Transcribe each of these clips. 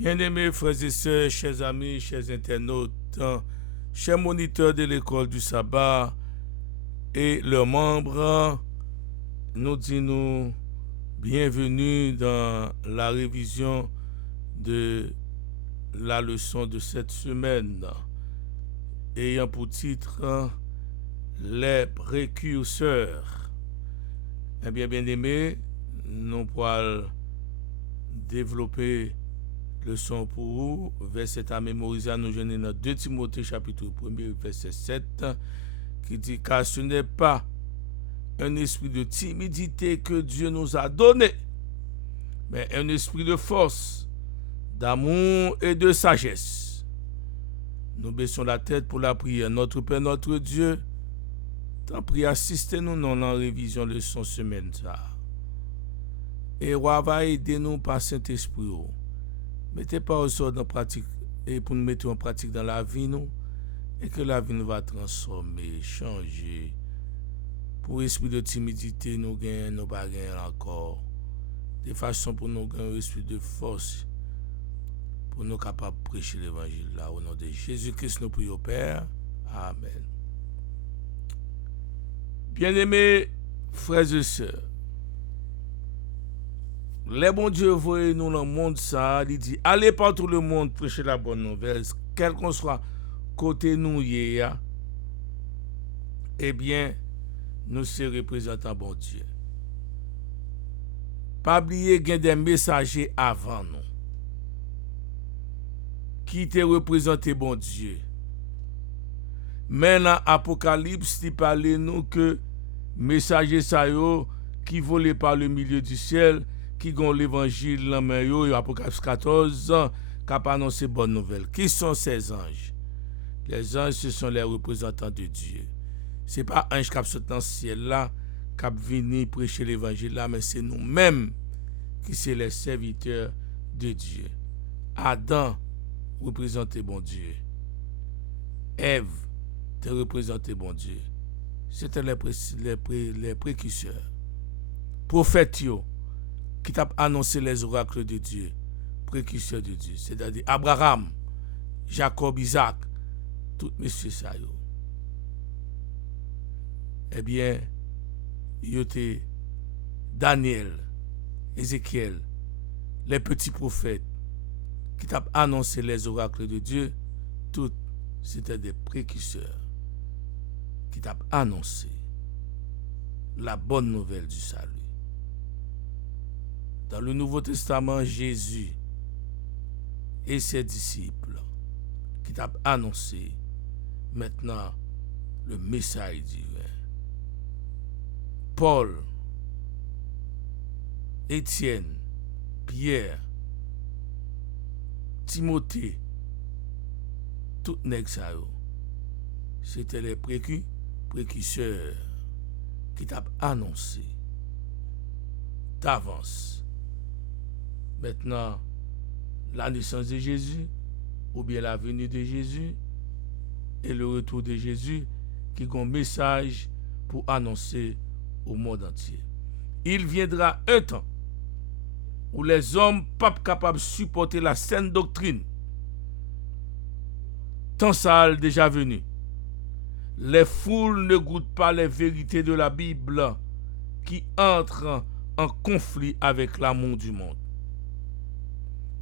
Bien-aimés frères et sœurs, chers amis, chers internautes, chers moniteurs de l'école du sabbat et leurs membres, nous disons bienvenue dans la révision de la leçon de cette semaine, ayant pour titre les précurseurs. Eh bien, bien-aimés, nous pourrons développer leçon pour vous, verset à mémoriser, nous joignons dans 2 Timothée chapitre 1 verset 7 qui dit car ce n'est pas un esprit de timidité que Dieu nous a donné, mais un esprit de force, d'amour et de sagesse. Nous baissons la tête pour la prière. Notre Père, notre Dieu, t'en prie, assistez-nous dans la révision de son semaine. Et roi va aider nous par Saint-Esprit. Mettez pas au sort dans pratique et pour nous mettre en pratique dans la vie nous et que la vie nous va transformer, changer. Pour esprit de timidité nous gagnons, nous pas gagner encore. De façon pour nous gagner un esprit de force pour nous capables de prêcher l'évangile là au nom de Jésus-Christ nous prions Père. Amen. Bien-aimés frères et sœurs, les bons Dieu voient nous dans le monde ça, il dit allez par tout le monde prêcher la bonne nouvelle, quel qu'on soit côté nous hier, eh bien nous sommes représentants bon Dieu. Pas oublier qu'il y a des messagers avant nous qui te représenté bon Dieu. Mais dans l'Apocalypse, il parle nous que messagers ça yo qui volent par le milieu du ciel, qui ont l'évangile dans main yo, Apocalypse 14, qui a annoncé bonne nouvelle. Qui sont ces anges? Les anges, ce sont les représentants de Dieu. Ce n'est pas un ange qui sont dans le ciel là, qui venu prêcher l'évangile là, mais c'est nous-mêmes qui sommes les serviteurs de Dieu. Adam représentait bon Dieu. Ève te représentait bon Dieu. C'était les précurseurs. Prophètes qui t'a annoncé les oracles de Dieu, précurseurs de Dieu, c'est-à-dire Abraham, Jacob, Isaac, tous messieurs ça yo. Eh bien, il y a Daniel, Ézéchiel, les petits prophètes qui t'a annoncé les oracles de Dieu, tous c'était des précurseurs qui t'a annoncé la bonne nouvelle du salut. Dans le Nouveau Testament, Jésus et ses disciples qui t'a annoncé maintenant le message divin. Paul, Étienne, Pierre, Timothée, tout nèg sa yo, c'était les précurseurs qui t'a annoncé d'avance maintenant la naissance de Jésus ou bien la venue de Jésus et le retour de Jésus qui ont un message pour annoncer au monde entier. Il viendra un temps où les hommes pas capables de supporter la saine doctrine. Tant ça a déjà venu. Les foules ne goûtent pas les vérités de la Bible qui entrent en conflit avec l'amour du monde.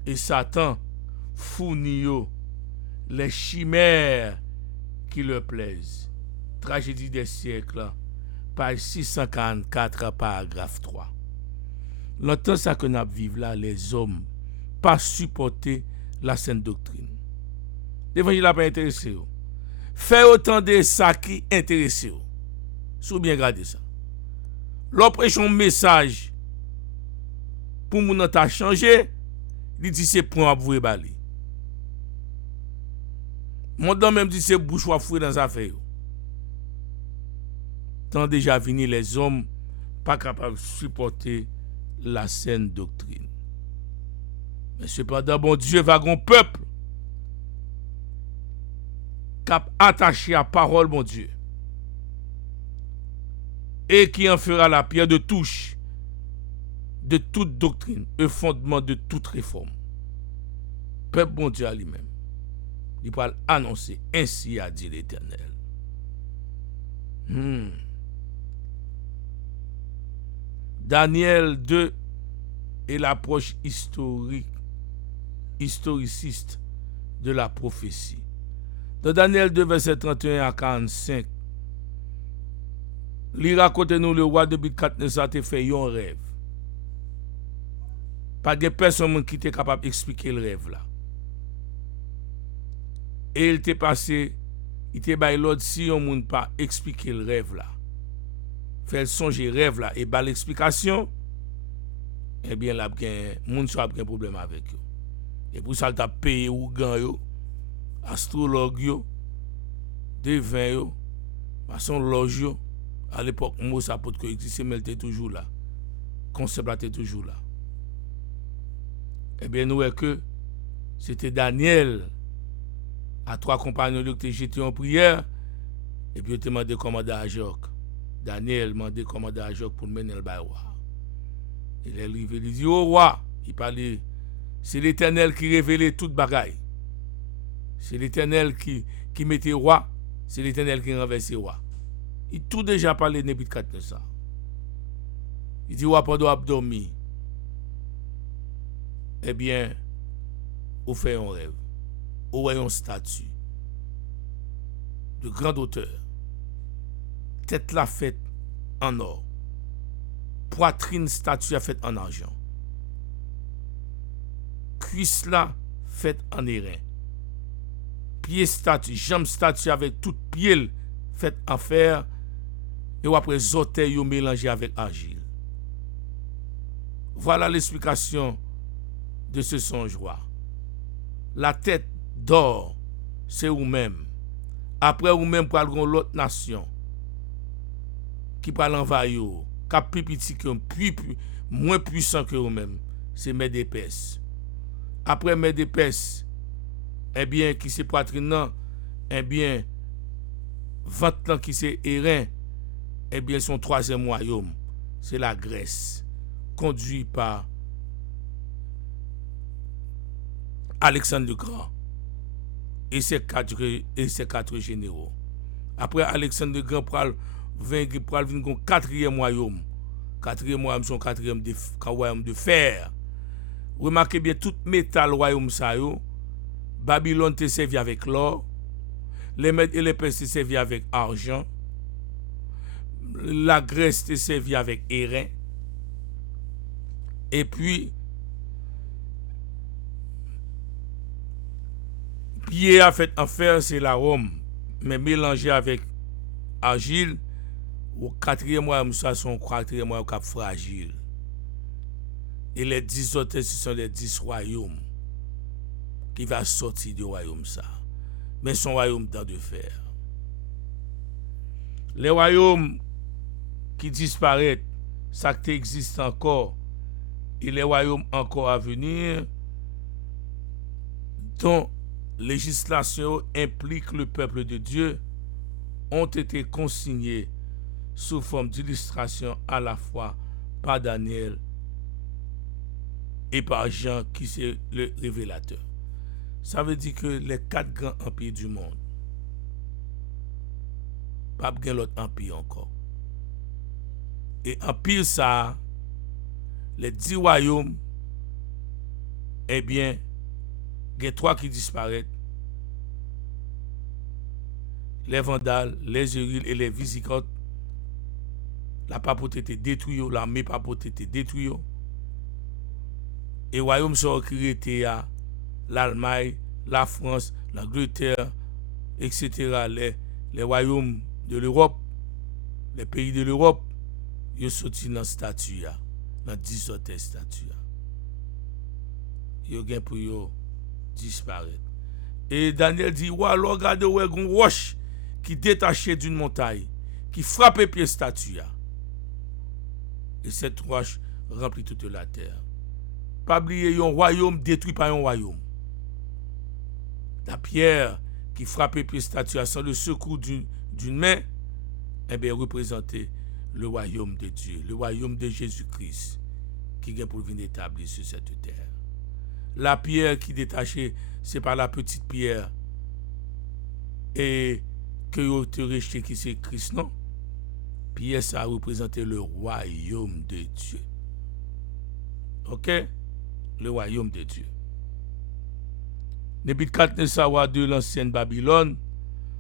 Et Satan fournit les chimères qui leur plaisent. Tragédie des siècles, page 644, paragraphe 3. Longtemps ça que nous vivons là, les hommes pas supporter la saine doctrine. L'évangile n'a pas intéressé. Fait autant de ça qui intéresse. Sous bien garder ça. L'oppression un message pour mon ta changer, il dit c'est point à vous bali. Mon don même dit c'est bouche à fouiller dans sa affaire. Tant déjà venu les hommes pas capables de supporter la saine doctrine. Mais cependant bon Dieu va gon peuple cap attaché à parole mon Dieu et qui en fera la pierre de touche de toute doctrine, le fondement de toute réforme. peuple bon Dieu à lui-même. Il va annoncer, ainsi a dit l'Éternel. Daniel 2 est l'approche historiciste de la prophétie. Dans Daniel 2, verset 31 à 45, il raconte nous le roi de Nebukadnezar a fait un rêve. Pas de personne qui était capable d'expliquer le rêve là. Et il était passé, il était by l'ordre si on ne pas expliquer le rêve là. Faire songer rêve là et par l'explication, eh bien là moun soit un problème avec eux. Et pour ça il t'a payé ou gan astrologue yo, devin yo, maçon loge yo. À l'époque moi ça peut exister mais il était toujours là. Concept était toujours là. Eh bien nous est que c'était Daniel à 3 compagnons qui étaient jetés en prière et puis il était demandé commandant à Jacques. Daniel demandé commandant à Jacques pour mener le roi. Il est arrivé, il dit au roi, il parlait, c'est l'Éternel qui révélait toute bagaille. C'est l'Éternel qui mettait roi, c'est l'Éternel qui renversait roi. Il tout déjà parlé de Nebukadnezar. Il dit roi pendant abdomi. Eh bien, on fait un rêve. On voit une statue de grande hauteur. Tête la faite en or. Poitrine statue a faite en argent. Cuisse là faite en airain. Pied statue, jambe statue avec toute pied faite en fer. Et après orteils yo mélangé avec argile. Voilà l'explication de ce songe roi. La tête d'or, c'est vous-même. Après vous-même pour l'autre nation qui parle envahir, qui est plus petit que moins puissant que vous-même, c'est Médépès. Après Médépès, eh bien, qui c'est poitrine, eh bien, ventre qui c'est airain, eh bien, son troisième royaume, c'est la Grèce, conduit par Alexandre le Grand et ses quatre généraux. Après Alexandre le Grand pour venir au quatrième royaume. Quatrième royaume, son quatrième royaume de fer. Remarquez bien, tout métal royaume ça yo, Babylone te servi avec l'or, les Mèdes et les Perses te servi avec argent, la Grèce te servi avec airain, et puis pied à fait en fer, c'est la Rome, mais mélangé avec argile. Au quatrième royaume, ça son quatrième royaume cap fragile. Et les 10 autres, ce sont les 10 royaumes qui vont sortir du royaume ça. Mais son royaume dans de fer. Les royaumes qui disparaissent, ça qui existe encore, et les royaumes encore à venir, dont législation implique le peuple de Dieu, ont été consignés sous forme d'illustration à la fois par Daniel et par Jean qui c'est le révélateur. Ça veut dire que les 4 grands empires du monde, pas bien l'autre empire encore. Et empire ça, les 10 royaumes, eh bien, il y a 3 qui disparaissent. Les Vandales, les Uriles et les Visigoths. La papauté était détruite, l'armée papauté était détruite. Et royaumes sont créés à l'Allemagne, la France, l'Angleterre, etc. Les royaumes de l'Europe, les pays de l'Europe, ils sont sortis dans la statue, dans 10 autres statues. Ils ont pour eux disparaître. Et Daniel dit, ouais, alors regardez où est une roche qui détachait d'une montagne, qui frappait pied statue. Et cette roche remplit toute la terre. Pas oublier un royaume détruit par un royaume. La pierre qui frappait pied statue sans le secours d'une main, eh bien, représentait le royaume de Dieu, le royaume de Jésus-Christ, qui vient pour venir établir sur cette terre. la pierre qui détachée, c'est pas la petite pierre et que vous te rejeté qui c'est Christ, non? Pierre, ça a représenté le royaume de Dieu. Ok? Le royaume de Dieu. Nebuchadnezzar de l'ancienne Babylone,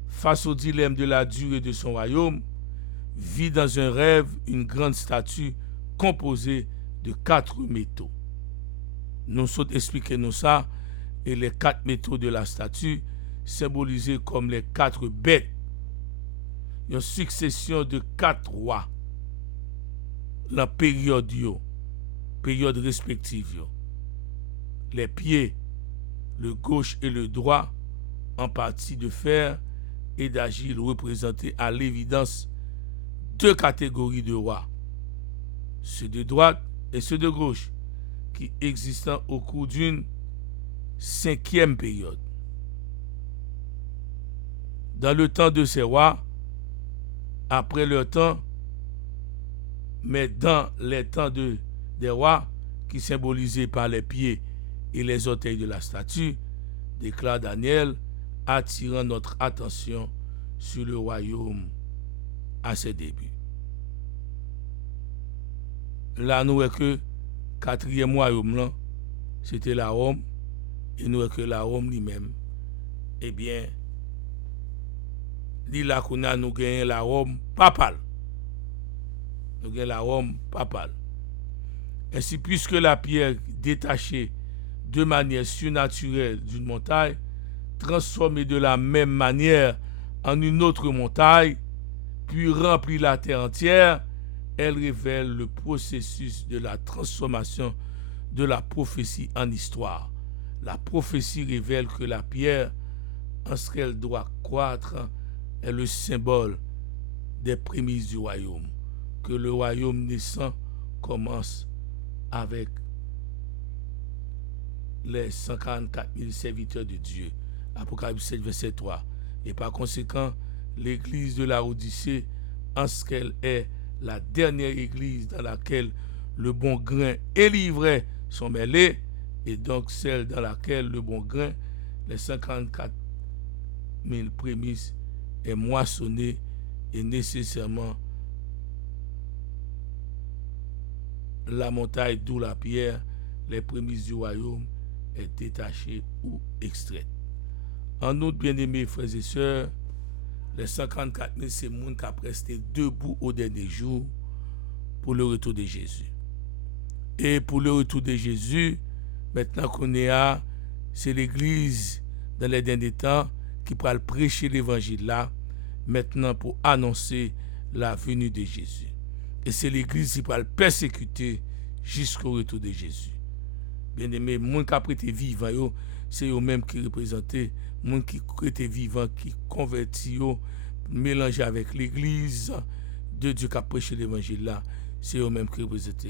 face au dilemme de la durée de son royaume, vit dans un rêve une grande statue composée de 4 métaux. Nous sommes expliqués nous ça, et les 4 métaux de la statue symbolisés comme les 4 bêtes. Une succession de 4 rois. La période respective. Les pieds, le gauche et le droit, en partie de fer et d'argile, représentés à l'évidence 2 catégories de rois, ceux de droite et ceux de gauche, qui existant au cours d'une 5e période. Dans le temps de ces rois, après leur temps, mais dans les temps des rois, qui symbolisés par les pieds et les orteils de la statue, déclare Daniel, attirant notre attention sur le royaume à ses débuts. Là, nous voyons que 4e royaume, là, c'était la Rome, et nous voyons que la Rome lui-même, eh bien, là qu'on a, nous gagnons la Rome papale. Nous gagnons la Rome papale. Ainsi, puisque la pierre détachée de manière surnaturelle d'une montagne, transformée de la même manière en une autre montagne, puis remplit la terre entière, elle révèle le processus de la transformation de la prophétie en histoire. La prophétie révèle que la pierre, en ce qu'elle doit croître, est le symbole des prémices du royaume. Que le royaume naissant commence avec les 144 000 serviteurs de Dieu. Apocalypse 7, verset 3. Et par conséquent, l'église de la Odyssée, en ce qu'elle est la dernière église dans laquelle le bon grain et l'ivraie sont mêlés, et donc celle dans laquelle le bon grain, les 54 000 prémices, est moissonné et nécessairement la montagne d'où la pierre, les prémices du royaume, est détachée ou extraite. En outre, bien-aimés frères et sœurs, les 54 000, c'est le monde qui a resté debout au dernier jour pour le retour de Jésus. Et pour le retour de Jésus, maintenant qu'on est là, c'est l'église dans les derniers temps qui pourra prêcher l'évangile là, maintenant pour annoncer la venue de Jésus. Et c'est l'église qui pourra le persécuter jusqu'au retour de Jésus. Bien aimé, les gens qui ont été vivants, c'est eux-mêmes qui représentent, les gens qui ont été vivants, qui convertis, mélangés avec l'église de Dieu qui a prêché l'évangile là, c'est eux-mêmes qui représentent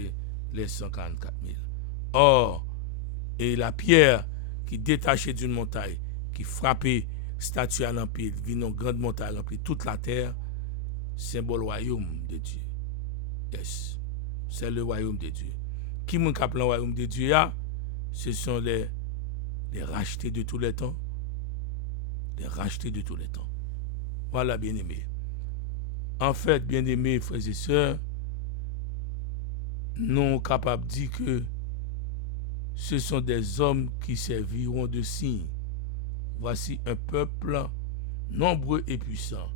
les 144 000. Or, et la pierre qui détachait d'une montagne, qui frappait statue à l'empire, une grande montagne remplie toute la terre, symbole royaume de Dieu. Yes. C'est le royaume de Dieu. Qui m'a appelé le royaume de Dieu? Ce sont les rachetés de tous les temps. Les rachetés de tous les temps. Voilà, bien-aimés. En fait, bien-aimés, frères et sœurs, nous sommes capables de dire que ce sont des hommes qui serviront de signes. Voici un peuple nombreux et puissant,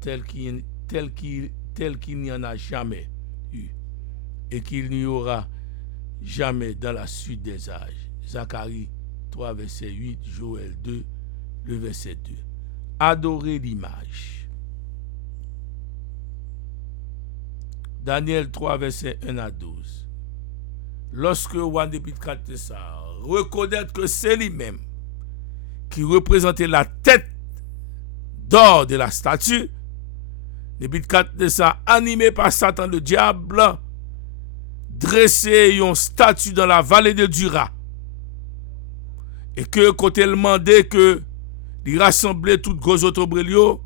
tel qu'il n'y en a jamais eu, et qu'il n'y aura jamais dans la suite des âges. Zacharie 3, verset 8, Joël 2, le verset 2. Adorer l'image. Daniel 3, verset 1 à 12. Lorsque roi Nebuchadnezzar reconnaît que c'est lui-même qui représentait la tête d'or de la statue, Nebuchadnezzar, animé par Satan le diable, dressé une statue dans la vallée de Dura. Et que quand il demandait que il rassemblait toutes gros autres brélio,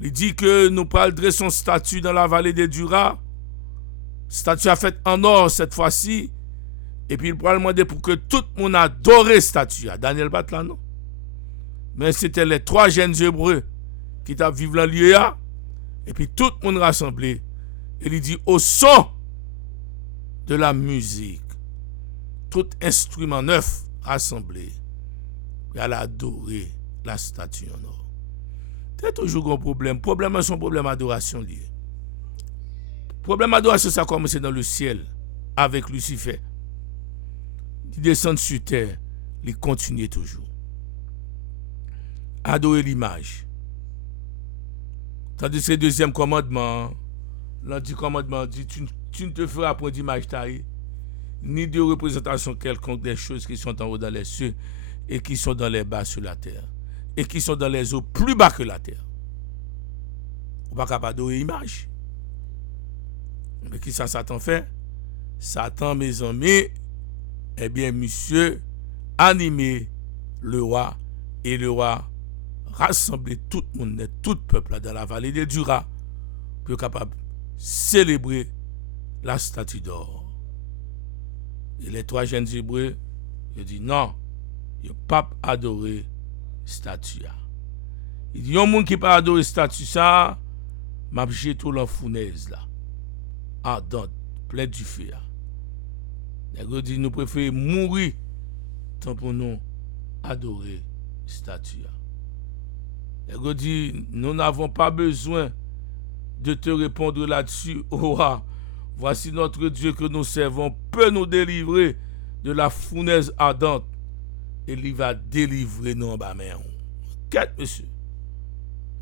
il dit que nous parlons dresser une statue dans la vallée de Dura, statue a faite en or cette fois-ci, Et puis il pourra demander pour que tout le monde adore la statue. Daniel bat là, non? Mais c'était les 3 jeunes Hébreux qui étaient vivre dans le lieu. Et puis tout le monde rassemblé. Et il dit au son de la musique, tout instrument neuf rassemblé, et à adorer la statue en or. C'est toujours un problème. Le problème est son problème d'adoration lié. Le problème d'adoration, ça a commencé dans le ciel avec Lucifer. Il descend sur terre, il continue toujours. Adorer l'image. Tandis que le deuxième commandement, l'anti-commandement dit tu ne te feras point d'image taillée, ni de représentation quelconque des choses qui sont en haut dans les cieux et qui sont dans les bas sur la terre et qui sont dans les eaux plus bas que la terre. On ne peut pas adorer l'image. Mais qui ça Satan fait? Satan, mes amis, eh bien, monsieur, animer le roi et le roi rassembler tout le monde, tout le peuple dans la vallée de Dura pour être capable de célébrer la statue d'or. Et les 3 jeunes Hébreux, ils disent non, ils ne peuvent pas adorer la statue. Il dit, il y a un monde qui ne peut pas adorer la statue, ça, m'a jeté tout la fournaise là. Ardente, plein du feu. Il dit, nous préférons mourir tant pour nous adorer la statue. Il dit, nous n'avons pas besoin de te répondre là-dessus, oh roi. Voici notre Dieu que nous servons peut nous délivrer de la fournaise ardente et il va délivrer nous en bas main. Quête, monsieur.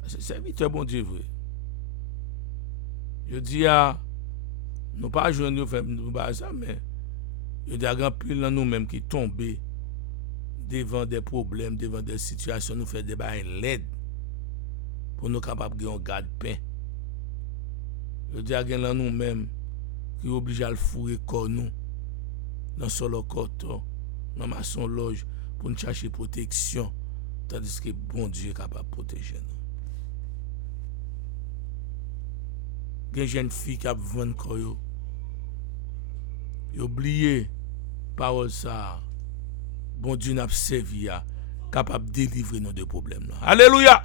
C'est serviteur bon Dieu vrai. Je dis à nous pas jouer nous faire ça, mais je dis à grand pile dans nous-mêmes qui tombent devant des problèmes, devant des situations, nous faire des bails laides pour nous capables de gagner un garde-pain. Je dis à nous-mêmes qui oblige à le fourrer comme nous dans son coton, dans ma son loge pour nous chercher protection, tandis que bon Dieu est capable de protéger nous. Il y a une jeune fille qui a vendu koyo. Il a oublié parole ça. Bon Dieu n'a servi capable de délivrer nos deux problèmes là. Alléluia.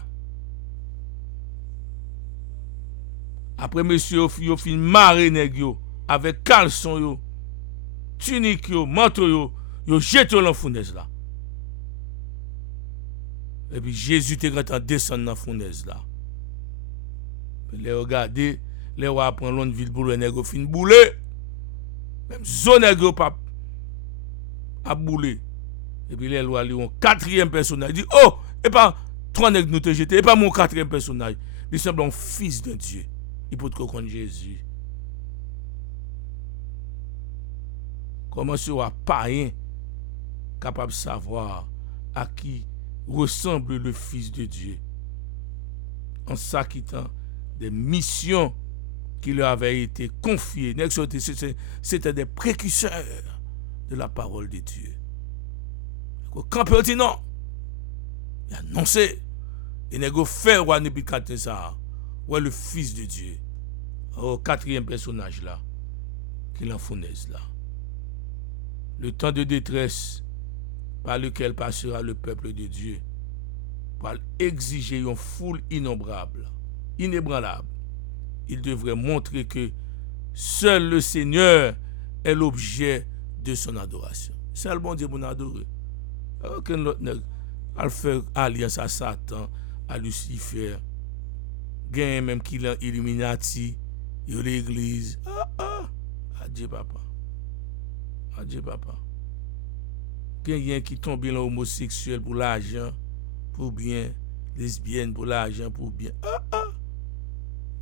Après monsieur yo fin maré nèg yo avec caleçon yo, tunique yo, manteau yo jeté dans fournaise là. Et puis Jésus te grand descendre dans fournaise là. Les regarder, les rois prend l'autre ville pour le nèg fin bouler. Même zone nèg pas a bouler. Et puis les lois li ont 4e personnage. Il dit oh, et pas 3 nèg nous te jeté, et pas mon 4e personnage. Il semble un fils de Dieu. Il peut te connaître Jésus. Comment sera païen capable de savoir à qui ressemble le Fils de Dieu en s'acquittant des missions qui leur avaient été confiées. C'était des précurseurs de la parole de Dieu. Quand il dit non, il a annoncé. Et il a fait roi Nebuchadnezzar, ouais, le Fils de Dieu, au 4e personnage là, qui l'en fournaise là. Le temps de détresse par lequel passera le peuple de Dieu, pour exiger une foule innombrable, inébranlable. Il devrait montrer que seul le Seigneur est l'objet de son adoration. C'est le bon Dieu pour nous adorer. Aucun autre n'a fait alliance à Satan, à Lucifer, gagne même qu'il a Illuminati, il l'église. Adieu papa. Adieu papa. Quelqu'un qui tombe dans homosexuel pour l'argent, pour bien, lesbienne pour l'argent, pour bien.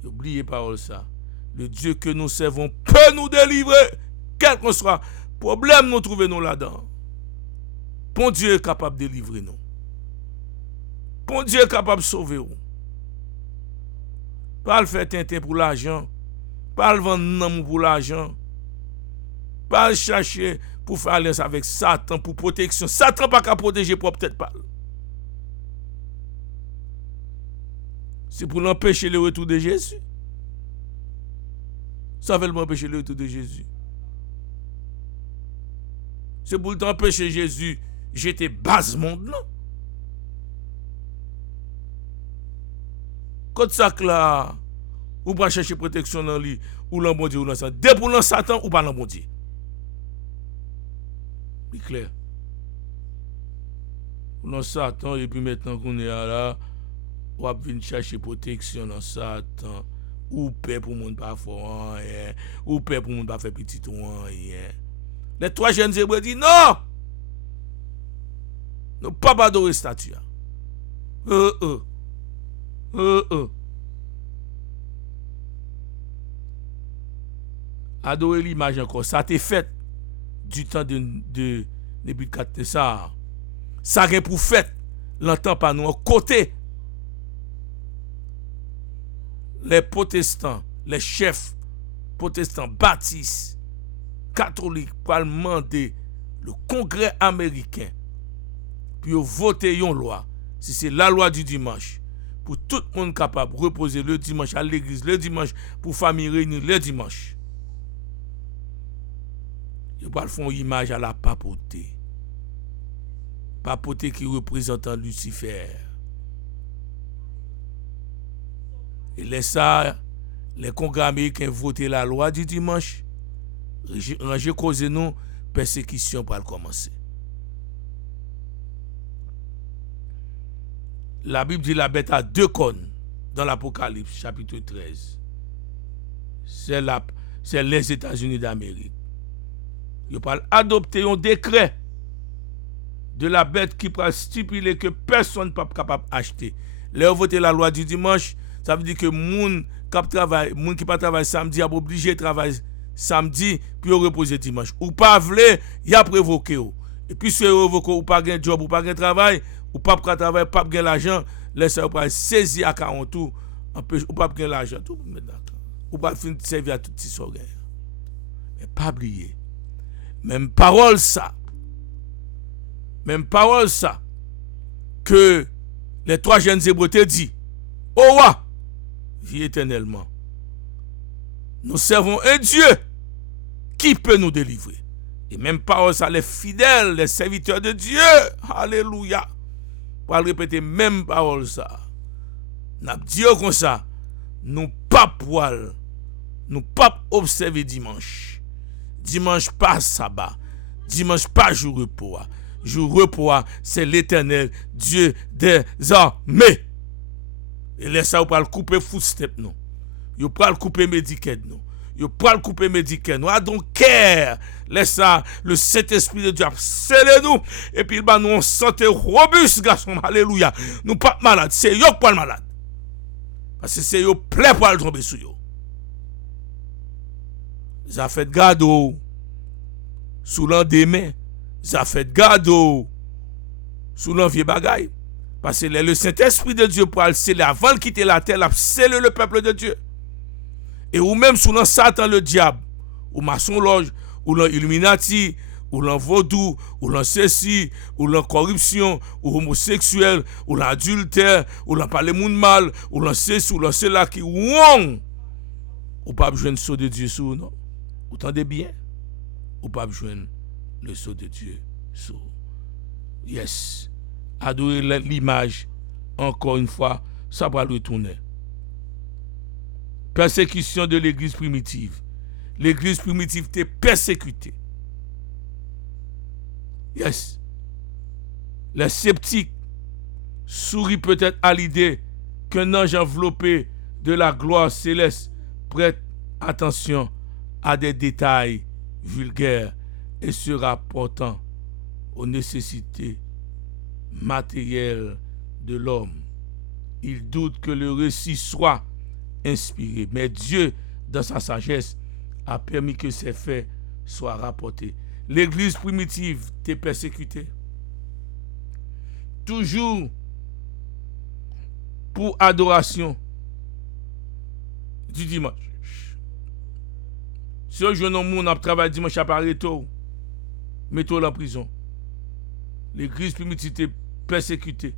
N'oubliez pas ça. Le Dieu que nous servons peut nous délivrer, quel que soit le problème nous trouvons là-dedans. Bon Dieu est capable de délivrer nous. Bon Dieu est capable de sauver nous. Pas le faire tenter pour l'argent, pas le vendre pour l'argent, pas le chercher pour faire alliance avec Satan pour protection. Satan pas qu'à protéger pour peut-être pas. C'est pour l'empêcher le retour de Jésus. Ça veut m'empêcher le retour de Jésus. C'est pour t'empêcher Jésus, j'étais base monde, non? Quand ça là, ou pas chercher protection dans lui, ou l'en bon Dieu, ou dans Satan. Dès pour l'en Satan, ou pas l'en bon Dieu. C'est clair. Ou l'en Satan, et puis maintenant qu'on est là, ou va venir chercher protection dans Satan. Ou paix pour monde pas fort, ou paix pour monde pas faire petit rien. Les 3 jeunes hébreux disent non! Nous pas adorer statue. Adorer l'image encore, ça t'est fait du temps de Nebuchadnezzar. Ça rien pour fait, l'entend pas nous côté. Les protestants, les chefs protestants baptistes, catholiques, pour demander le Congrès américain pour voter une loi, si c'est la loi du dimanche, pour tout le monde capable de reposer le dimanche à l'église, le dimanche, pour famille réunie le dimanche. Ils vont faire une image à la papauté. Papauté qui représente Lucifer. Et les congrès américains voté la loi du dimanche, ranger cause nous, persécution pour commencer. La Bible dit la bête a 2 cornes dans l'Apocalypse, chapitre 13. C'est les États-Unis d'Amérique. Ils parlent adopter un décret de la bête qui peut stipuler que personne n'est pas capable d'acheter. Là, voter la loi du dimanche, ça veut dire que les gens qui ne travaillent samedi sont obligés de travailler samedi puis reposer dimanche. Ou pas vle, il a provoqué. Et puis si vous provoquez ou pas de job ou pas de travail, ou pas de travail, pas de l'argent, laissez vous saisir à 40 tours, ou pas de l'argent, tout ou pas finir de servir à tout petit soleil. Mais pas oublier. Même parole ça que les 3 jeunes hébreux te dit, oh roi, vis éternellement. Nous servons un Dieu qui peut nous délivrer. Et même parole ça, les fidèles, les serviteurs de Dieu, alléluia, pour répéter même parole ça. N'a dit comme ça, nous pas poil, nous pas observer dimanche. Dimanche pas sabbat, dimanche pas jour repos. Jour repos, c'est l'Éternel Dieu des armées. Et laisse ça, vous pouvez couper footstep nous. Vous pouvez couper médicament nous. Vous pouvez couper médicament nous. Ah donc, laisse ça, le Saint-Esprit de Dieu a scellé nous. Et puis, nous on santé robuste, garçon. Alléluia. Nous pas malades. C'est eux qui pas malade. Parce que c'est eux plein pour tomber sur eux. Ça fait garde sous l'endemain. Ça fait garde sous l'envieux bagaille. Parce que le Saint-Esprit de Dieu pour sceller avant de quitter la terre, il a scellé le peuple de Dieu. Et ou même sous l'en Satan le diable, ou maçon loge, ou l'en Illuminati, ou l'en vaudou, ou l'en ceci, ou l'en corruption, ou homosexuel, ou l'adultère, ou l'en parler monde mal, ou l'en ceci, ou l'en cela qui wong. Ou pas besoin de saut de Dieu sous, non? Ou tendez bien? Ou pas besoin le saut de Dieu sous. Yes. Adorer l'image, encore une fois, ça va retourner. Persécution de l'église primitive. L'église primitive était persécutée. Yes. Les sceptiques sourient peut-être à l'idée qu'un ange enveloppé de la gloire céleste prête attention à des détails vulgaires et se rapportant aux nécessités matérielles de l'homme. Il doute que le récit soit inspiré, mais Dieu, dans sa sagesse, a permis que ces faits soient rapportés. L'église primitive était persécutée. Toujours pour adoration du dimanche. Si un jeune homme a travaillé dimanche à Paris, mettez-le en prison. L'église primitive était persécutée.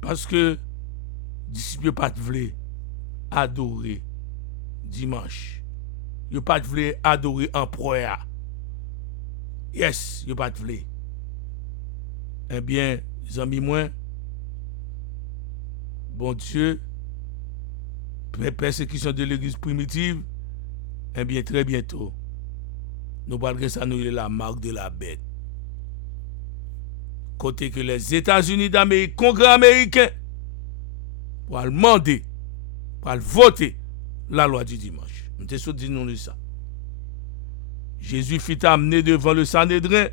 Parce que les disciples ne pas voulu adorer dimanche. Yo pas voulu adorer empereur. Yes, yo pas voulu. Eh bien, amis moi, bon Dieu, persécution de l'église primitive, eh bien très bientôt, nous parlerons ça nous la marque de la bête. Côté que les États-Unis d'Amérique, Congrès américain, pour demander, pour voter la loi du dimanche. Je te souhaite dire nous ça. Jésus fut amené devant le Sanhédrin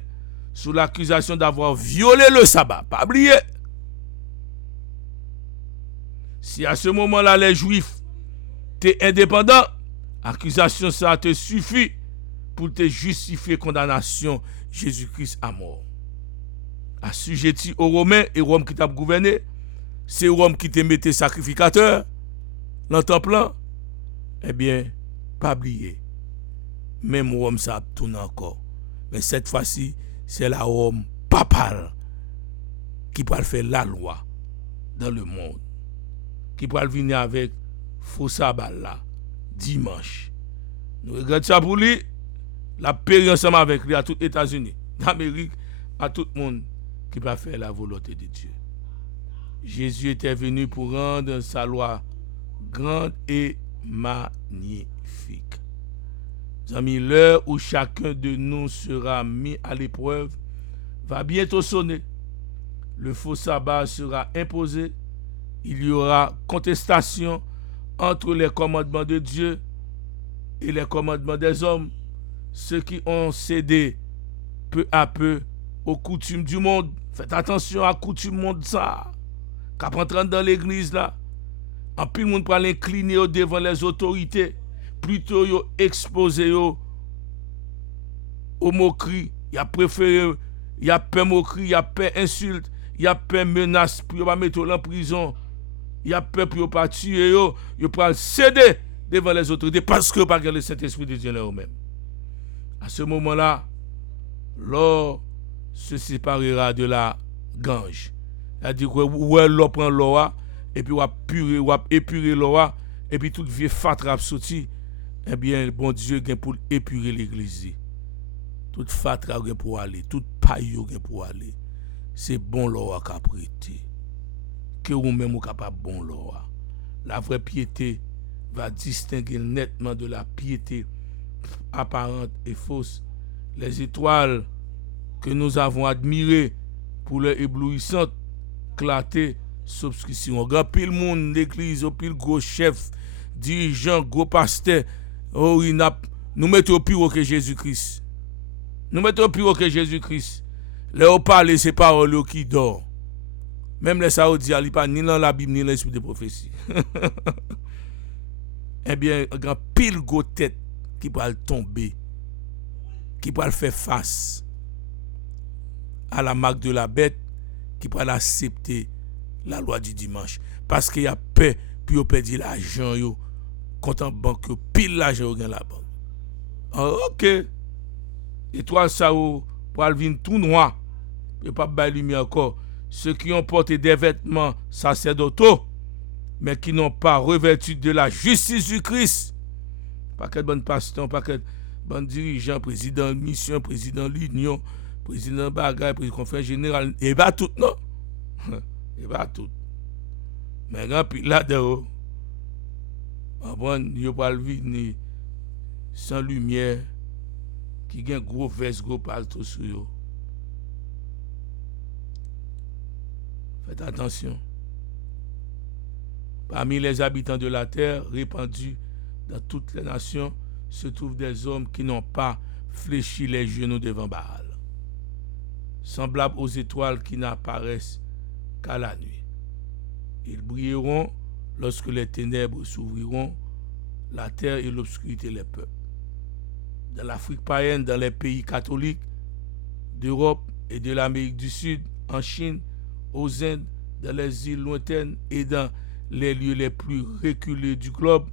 sous l'accusation d'avoir violé le sabbat. Pas oublier. Si à ce moment-là les Juifs étaient indépendants, accusation ça te suffit pour te justifier condamnation Jésus-Christ à mort. Assujetti aux Romains et Rome qui t'a gouverné, c'est Rome qui te mettait sacrificateur dans le temple. Eh bien, pas oublier. Même Rome ça tourne encore. Mais cette fois-ci, c'est la Rome papale qui peut faire la loi dans le monde. Qui peut venir avec faux sabbat là, dimanche. Nous regrettons ça pour lui. La paix ensemble avec lui à tous les États-Unis, d'Amérique, à tout le monde qui peut faire la volonté de Dieu. Jésus était venu pour rendre sa loi grande et magnifique. Amis, l'heure où chacun de nous sera mis à l'épreuve va bientôt sonner. Le faux sabbat sera imposé. Il y aura contestation entre les commandements de Dieu et les commandements des hommes. Ceux qui ont cédé peu à peu aux coutumes du monde. Faites attention à coutumes monde ça. Quand on rentre dans l'église là, en plus le monde peut l'incliner devant les autorités. Plutôt yo exposé yo aux moqueries. Il a préféré, il a peur moquerie, il a peur insulte, il a peur menace pour pas mettre en prison. Il a peur pour pas tuer yo, il peut céder devant les autorités parce que pas le Saint-Esprit de Dieu là eux-mêmes. À ce moment-là, l'or se séparera de la gange. C'est-à-dire que ouais, l'or prend l'or et puis on va épurer l'or et puis toute vieux fatra sorti. Eh bien, bon Dieu vient pour épurer l'église. Toute fatra vient pour aller, toute paille vient pour aller. C'est bon l'or qu'a prêté. Que ou même ou capable bon l'or. La vraie piété va distinguer nettement de la piété apparente et fausse. Les étoiles que nous avons admirées pour leur éblouissante clarté s'obscurciront. Grand pile monde l'église, au pile gros chef, dirigeant, gros pasteur, oh, nous mettons au pire que Jésus-Christ. Nous mettons au pire que Jésus-Christ. Les parler ces paroles qui dort. Même les Saoudiens, ils ne pas ni dans la Bible ni dans l'esprit de prophétie. Eh bien, un grand pile gros tête qui peut tomber, qui peut faire face à la marque de la bête, qui peut accepter la loi du dimanche. Parce qu'il y a peur, puis on perd l'argent, compte en banque, pile l'argent dans la banque. Oh, ok. Et toi, ça, pour venir tout noir, et pas de lumière encore. Ceux qui ont porté des vêtements sacerdotaux, mais qui n'ont pas revêtu de la justice du Christ. Pas que bon pasteur, pas que bon dirigeant, président de mission, président de l'union, président de bagaille, président de conférence générale, et pas tout, non. Et pas tout. Mais puis là-dedans, il n'y a pas le venir sans lumière, qui a un gros veste, gros palto sur eux. Faites attention. Parmi les habitants de la terre, répandus dans toutes les nations, se trouvent des hommes qui n'ont pas fléchi les genoux devant Baal, semblables aux étoiles qui n'apparaissent qu'à la nuit. Ils brilleront lorsque les ténèbres s'ouvriront, la terre et l'obscurité les peuples. Dans l'Afrique païenne, dans les pays catholiques d'Europe et de l'Amérique du Sud, en Chine, aux Indes, dans les îles lointaines et dans les lieux les plus reculés du globe,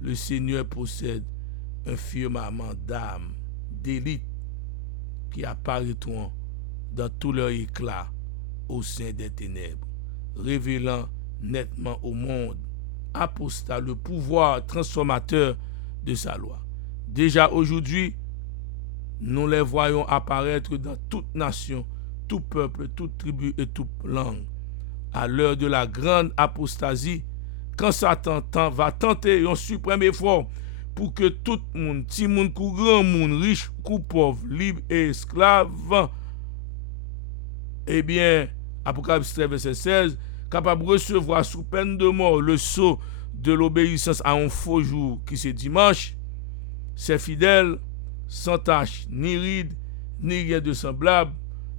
le Seigneur possède un firmament d'âmes, d'élite, qui apparaîtront dans tout leur éclat au sein des ténèbres, révélant nettement au monde apostat le pouvoir transformateur de sa loi. Déjà aujourd'hui, nous les voyons apparaître dans toute nation, tout peuple, toute tribu et toute langue. À l'heure de la grande apostasie, quand Satan va tenter un suprême effort pour que tout le monde, petit monde, grand monde, riche, pauvre, libre et esclave, eh bien, Apocalypse 13, verset 16, capable de recevoir sous peine de mort le sceau de l'obéissance à un faux jour qui c'est dimanche, c'est fidèle, sans tache, ni ride, ni rien de semblable,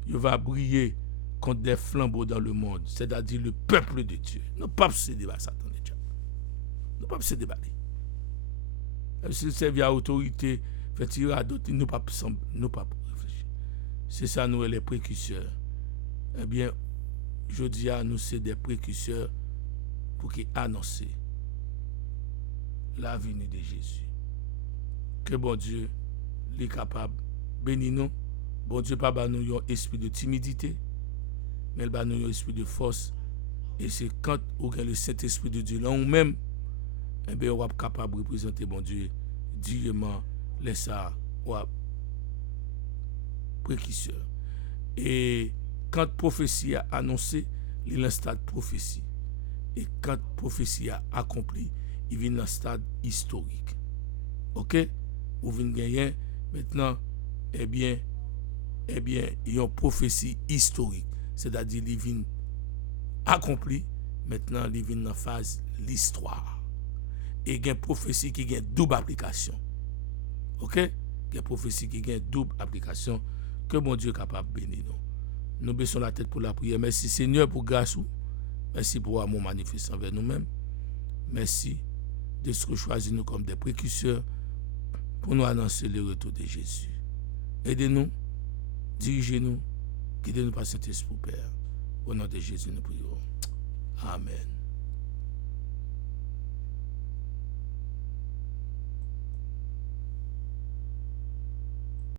il va briller contre des flambeaux dans le monde, c'est-à-dire le peuple de Dieu. Nous ne pouvons pas céder à Satan. Nous ne pouvons pas céder à lui. Même si c'est à autorité, fait tirer à d'autres, nous ne pouvons pas réfléchir. C'est ça, nous, les précurseurs. Eh bien, je dis à nous, c'est des précurseurs pour qu'ils annoncent la venue de Jésus. Que bon Dieu est capable de bénir nous. Bon Dieu, pas nous un esprit de timidité, mais il nous un esprit de force. Et c'est quand on a le Saint-Esprit de Dieu là, ou même, eh bien, on est capable de représenter bon Dieu dignement, les ça, ou précurseur. Et quand prophétie a annoncé, il est dans stade prophétie. Et quand prophétie a accompli, il vient dans stade historique. Ok? Vous venez gagner maintenant, eh bien, il y a une prophétie historique. C'est-à-dire, il vient accompli, maintenant, il vient dans phase l'histoire. Et il y a une prophétie qui a une double application. Ok? Il y a une prophétie qui a une double application. Que mon Dieu est capable de bénir nous. Nous baissons la tête pour la prière. Merci Seigneur pour grâce. Merci pour amour manifesté envers nous-mêmes. Merci de ce que choisir nous comme des précurseurs pour nous annoncer le retour de Jésus. Aidez-nous, dirigez-nous, guidez-nous par Saint-Esprit, Père. Au nom de Jésus, nous prions. Amen.